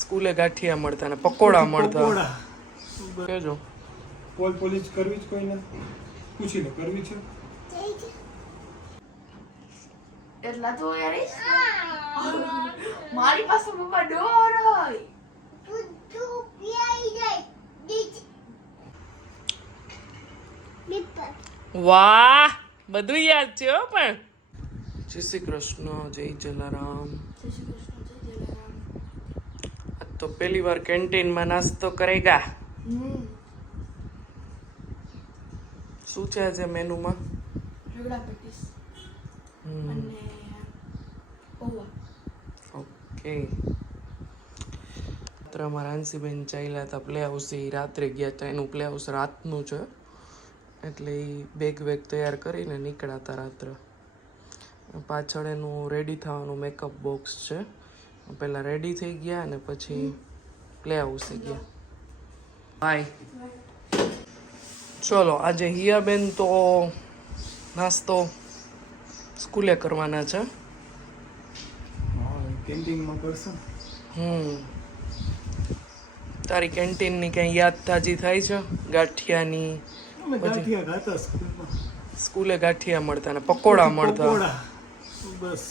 સ્કૂલે ગાંઠિયા મળતા ને પકોડા મળતા. કેજો પોલીસ કરવી જ કોઈને પૂછી લો કરવી છે એટલા તો યાર મારી પાસે મમ્મા ડોર હોય તું પીઆઈ જાય વાહ બધું યાદ છે હો. પણ જય શ્રી કૃષ્ણ, જય જલારામ. આજ તો પહેલી વાર કેન્ટીનમાં નાસ્તો કરેગા. શું છે આજે મેનુમાં? રગડા પેટીસ અને પૌવા. ઓકે. રાત્રે અમારા આંસીબેન ચાલ્યા હતા પ્લે હાઉસ. એ રાત્રે ગયા હતા. એનું પ્લે હાઉસ રાતનું છે એટલે એ બેગ તૈયાર કરીને નીકળ્યા હતા રાત્રે. પાછળ એનું રેડી થવાનું મેકઅપ બોક્સ છે. પહેલાં રેડી થઈ ગયા અને પછી પ્લે હાઉસે ગયા. બાય. ચલો આજે હિયાબેન તો નાસ્તો સ્કૂલે કરવાના છે. કેન્ટીનમાં કરશું. તારી કેન્ટીનની કંઈ યાદ તાજી થાય છે? ગાંઠિયાની? ગાંઠિયા ખાતા સ્કૂલે ગાંઠિયા મળતા ને પકોડા મળતા. બસ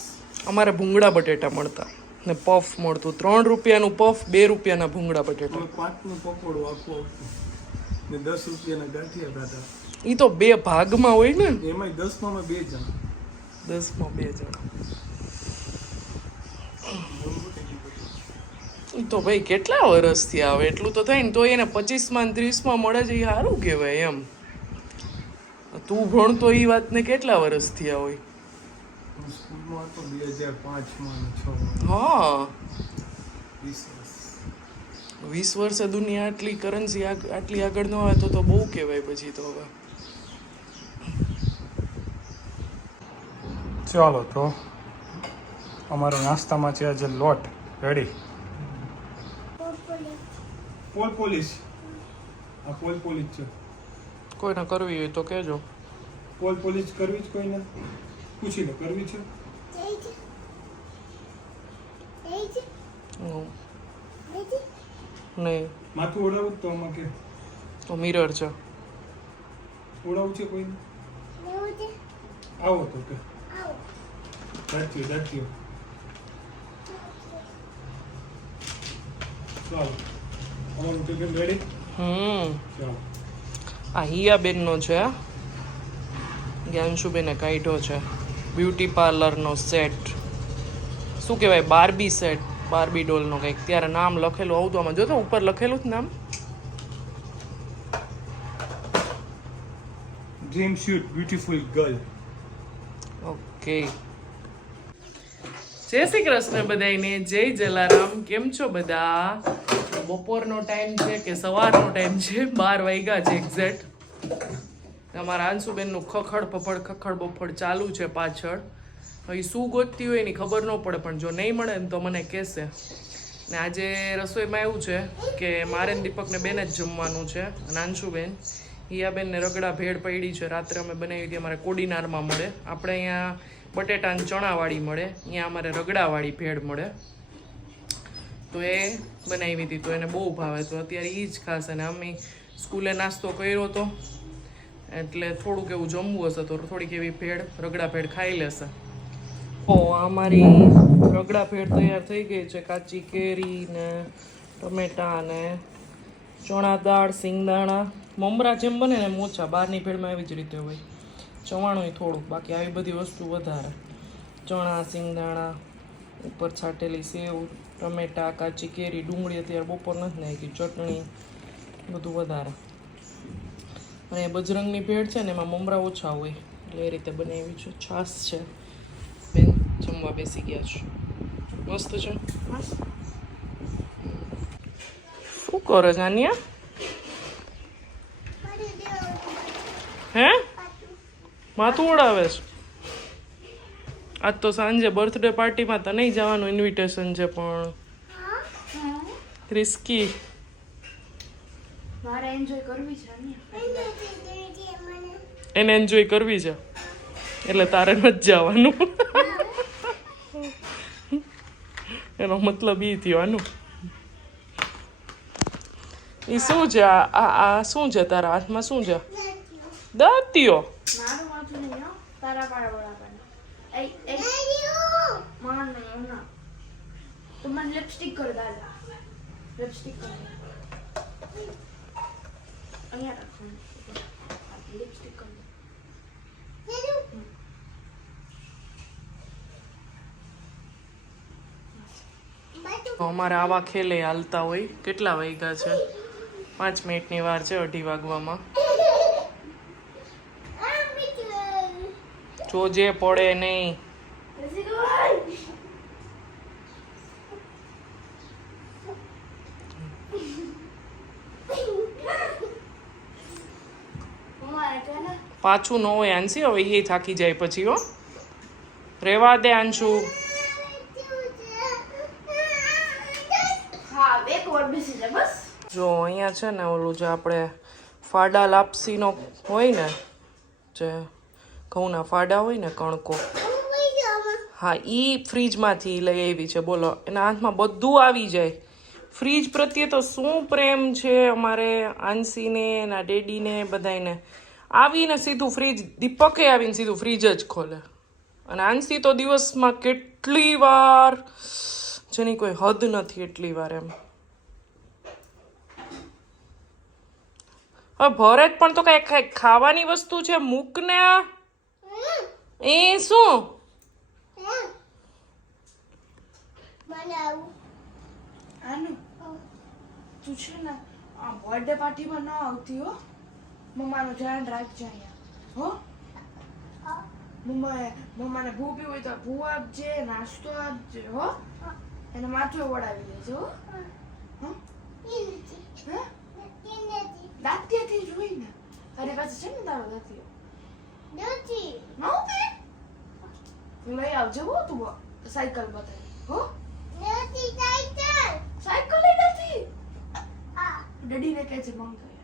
અમારે ભૂંગળા બટેટા મળતા ને પફ મળતું. 3 રૂપિયાનું પફ, 2 રૂપિયાના ભૂંગળા બટેટા. 5નું પકોડું આખું આવતું ને 10 રૂપિયાના ગાંઠિયા ખાતા. એ તો 2 ભાગમાં હોય ને. એમાં 10માં 2 જણા. 10માં 2 જણા. તો ભાઈ કેટલા વર્ષથી આવે? એટલું તો થાય ને તો એને 25માં ને 30માં મળે છે. એ સારું કહેવાય એમ. તું ભણતો એ વાતને કેટલા વર્ષ થયા હોય? સ્કૂલમાં તો 2005માં ને 6માં. હા 20 વર્ષ. 20 વર્ષે દુનિયા આટલી કરન્સી આટલી આગળ ન આવે તો બહુ કહેવાય પછી તો. હવે ચાલો તો અમારો નાસ્તામાં છે આજે લોટ રેડી. પોલીસ છે. કોઈને કરવી હોય તો કહેજો. પોલીસ કરવી જ કોઈને પૂછી લો કરવી છે નહીં માથું ઓડાવું તો આમાં કે તો મિરર છે. ઓડાવું છે કોઈને આવો તો કે દાંતીઓ ચાલો અમારું ટિફિન રેડી. ચાલો આ હિયાબેનનો છે. જ્ઞાનશુબેને કાઢ્યો છે બ્યુટી પાર્લરનો સેટ. શું કહેવાય? Barbie set. બાર્બી ડોલનો કંઈક. ત્યારે નામ લખેલું આવતું આમાં. જો તો ઉપર લખેલું જ નામ. Dream shoot beautiful girl. Okay. જય શ્રી કૃષ્ણ બધાને. જય જલારામ. કેમ છો બધા? બપોરનો ટાઈમ છે કે સવારનો ટાઈમ છે? 12 વાગ્યા છે એક્ઝેક્ટ. અમારા આંસુબેનનું ખખડ બફડ ચાલુ છે પાછળ. હવે શું ગોતતી હોય એની ખબર ન પડે, પણ જો નહીં મળે ને તો મને કહેશે. ને આજે રસોઈમાં એવું છે કે મારે ને દીપકને બેને જ જમવાનું છે. અને આંશુબેન હિયાબેનને રગડા ભેળ પડી છે. રાત્રે અમે બનાવી હતી. અમારે કોડીનારમાં મળે. આપણે અહીંયા બટેટા અને ચણાવાળી મળે. અહીંયા અમારે રગડાવાળી ભેળ મળે. તો એ બનાવી હતી તો એને બહુ ભાવે. તો અત્યારે એ જ ખાશે. અને અમે સ્કૂલે નાસ્તો કર્યો હતો એટલે થોડુંક એવું જમવું હશે તો થોડીક એવી ભેળ રગડા ભેળ ખાઈ લેશે. અમારી રગડા ભેળ તૈયાર થઈ ગઈ છે. કાચી કેરી ને ટમેટા ને ચણા દાળ, સિંગદાણા, મમરા જેમ બને ને મોચા. બહારની ભેળમાં એવી જ રીતે હોય. ચવાણું થોડુંક, બાકી આવી બધી વસ્તુ વધારે. ચણા, સિંગદાણા, ઉપર છાંટેલી સેવ, ટમેટા, કાચી કેરી, ડુંગળી અત્યારે બપોર નથી નાખી, ચટણી, બધું વધારે. અને બજરંગની ભેળ છે ને એમાં મમરા ઓછા હોય એટલે એ રીતે બનાવી છે. છાશ છે. બેન જમવા બેસી ગયા છે. મસ્ત છે. શું કરે છે આનિયા? હે માથું ઓડાવે છે? આજ તો સાંજે બર્થડે પાર્ટીમાં તો નહીં જવાનું ઇન્વિટેશન છે પણ રિસ્કી. મારે એન્જોય કરવી છે. એને એન્જોય કરવી છે એટલે તારે નથી જવાનું. એનો મતલબ ઈ થયો આનું. ઈ શું છે? આ શું છે તારા હાથમાં? શું છે? દાંતીઓ. મારું માથું નહીં હો, તારા પાડા વડાપાનું. માર નહીં ના. તો મને લિપસ્ટિક કર દાદા. લિપસ્ટિક કર. અહીંયા રાખો. લિપસ્ટિક કર. અમારે આવા ખેલે હાલતા હોય. કેટલા વાગ્યા છે? 5 મિનિટની વાર છે 2:30 વાગવામાં. જોજે પડે નહીં. પાછું ન હોય આંસી, હવે એ થાકી જાય પછી. હો, રેવા દે આંશુ. જો અહીંયા છે ને ઓલું જે આપણે ફાડા લાપસીનો હોય ને, જે ઘઉંના ફાડા હોય ને, કણકો, હા, ઈ ફ્રીજમાંથી લઈ આવી છે. બોલો, એના હાથમાં બધું આવી જાય. ફ્રીજ પ્રત્યે તો શું પ્રેમ છે અમારે આંસીને, એના ડેડીને, બધાને. આવીને સીધું ફ્રીજ, દીપકે આવીને સીધું ફ્રીજ જ ખોલે. અને આંસી તો દિવસમાં કેટલી વાર, જેની કોઈ હદ નથી, એટલી વાર. એમ હવે ભરત પણ તો કઈ ખાવાની વસ્તુ છે, મૂક ને. એ શું આનું તું છે ને આ બર્થડે પાર્ટીમાં ન આવતી હો. મમ્માનું ધ્યાન રાખજે અહીંયા હો. મમ્માને ભૂ પીવી હોય તો ભૂ આપજે, નાસ્તો આપજે હો. એને માથું વડાવી દેજે હો. દાંતિયાથી જોઈ ને તારી પાસે છે ને તારો દાંતિયો નથી લઈ આવજે હો. તું સાયકલ બતાવી હો. સાયકલ લઈ નથી. ડેડીને કહે છે મંગાઈ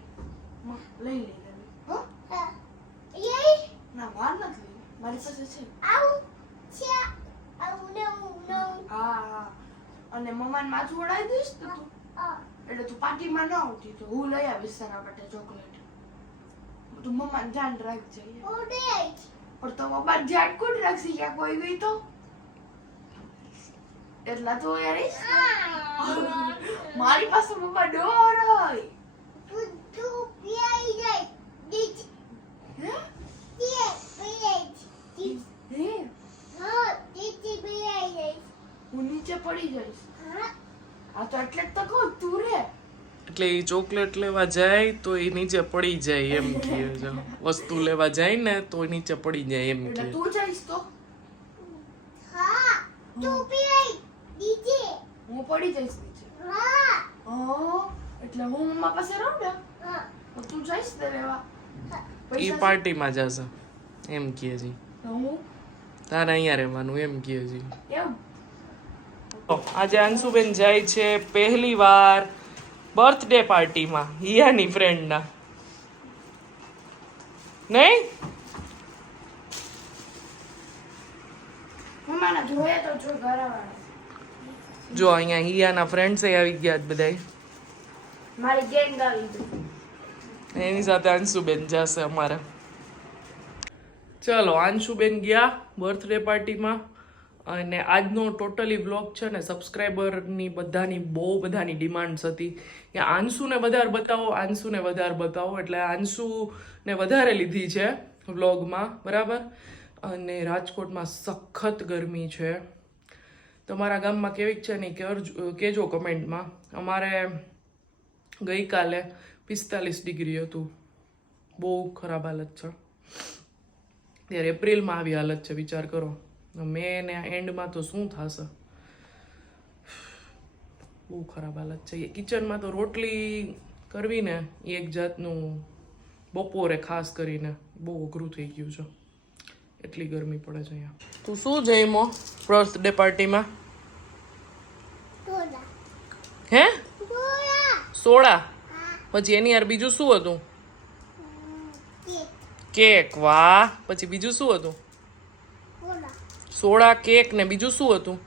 લઈ લેવી હો. ના માર નથી લેવી, મારી પાસે છે. હા, અને મમ્માને માથું વડાવી દઈશ તો તું, એટલે તું પાર્ટીમાં ન આવતી તો હું લઈ આવીશ તારા માટે ચોકલેટ. તું મમ્માને ધ્યાન રાખજે. પણ તો મમ્મા ધ્યાન કોણ રાખશે? ક્યાં કોઈ ગઈ તો એટલા તો યાર મારી પાસે મમ્મા ડોર હોય. હું નીચે પડી જઈશ. હા તો એટલે જ તો કહું તું રે. એટલે એ ચોકલેટ લેવા જાય તો એ નીચે પડી જાય એમ કહે છે. વસ્તુ લેવા જાય ને તો એ નીચે પડી જાય એમ એટલે કહે. તું જઈશ તો હું પડી જઈશ નીચે. એટલે હું મમ્મા પાસે રહું ને તો તું જઈશ ને લેવા. એ પાર્ટીમાં જશે એમ કહે છે. હું તારે અહીંયા રહેવાનું એમ કહે છે. એમ તો આજે અંશુબેન જાય છે પહેલી વાર બર્થડે પાર્ટીમાં હિયાની ફ્રેન્ડના. નહીં મમ્માને જોઈએ તો જો ઘરવાળા. જો અહીંયા હિયાના ફ્રેન્ડ્સ આવી ગયા બધાય. મારી ગેંગ આવી ગઈ. એની સાથે અંશુબેન જશે અમારે. ચલો, અંશુબેન ગયા બર્થડે પાર્ટીમાં. અને આજનો ટોટલી વ્લોગ છે ને સબસ્ક્રાઈબરની બહુ બધાની ડિમાન્ડ્સ હતી કે આંશુને વધારે બતાવો, આંશુને વધારે બતાવો. એટલે આંશુને વધારે લીધી છે વ્લોગમાં, બરાબર. અને રાજકોટમાં સખત ગરમી છે. તમારા ગામમાં કેવીક છે ને કહેજો કમેન્ટમાં. અમારે ગઈકાલે 45 ડિગ્રી હતું. બહુ ખરાબ હાલત છે. ત્યારે એપ્રિલમાં આવી હાલત છે, વિચાર કરો. મે ને એન્ડમાં તો શું થશે? બહુ ખરાબ હાલત છે. કિચનમાં તો રોટલી કરવી ને એક જાતનું બપોરે ખાસ કરીને બહુ અઘરું થઈ ગયું છે. એટલી ગરમી પડે છે અહીંયા. તું શું જઈમો બર્થડે પાર્ટીમાં? હે? સોડા. પછી એની યાર બીજું શું હતું? કેક. વાહ. પછી બીજું શું હતું? સોડા, કેક ને બીજું શું હતું?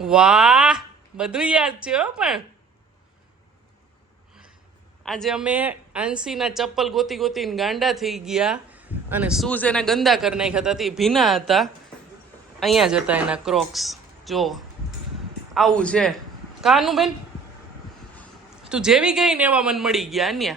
વાહ, બધું યાદ છે હો. પણ આજે અમે આંસીના ચપ્પલ ગોતી ગોતીને ગાંડા થઈ ગયા અને શૂઝ એના ગંદા કરી નાખ્યા હતા. તે ભીના હતા. અહીંયા જ હતા એના ક્રોક્સ. જો આવું છે કાનું બેન, તું જેવી ગઈ ને એવા મને મળી ગયા અન્યા.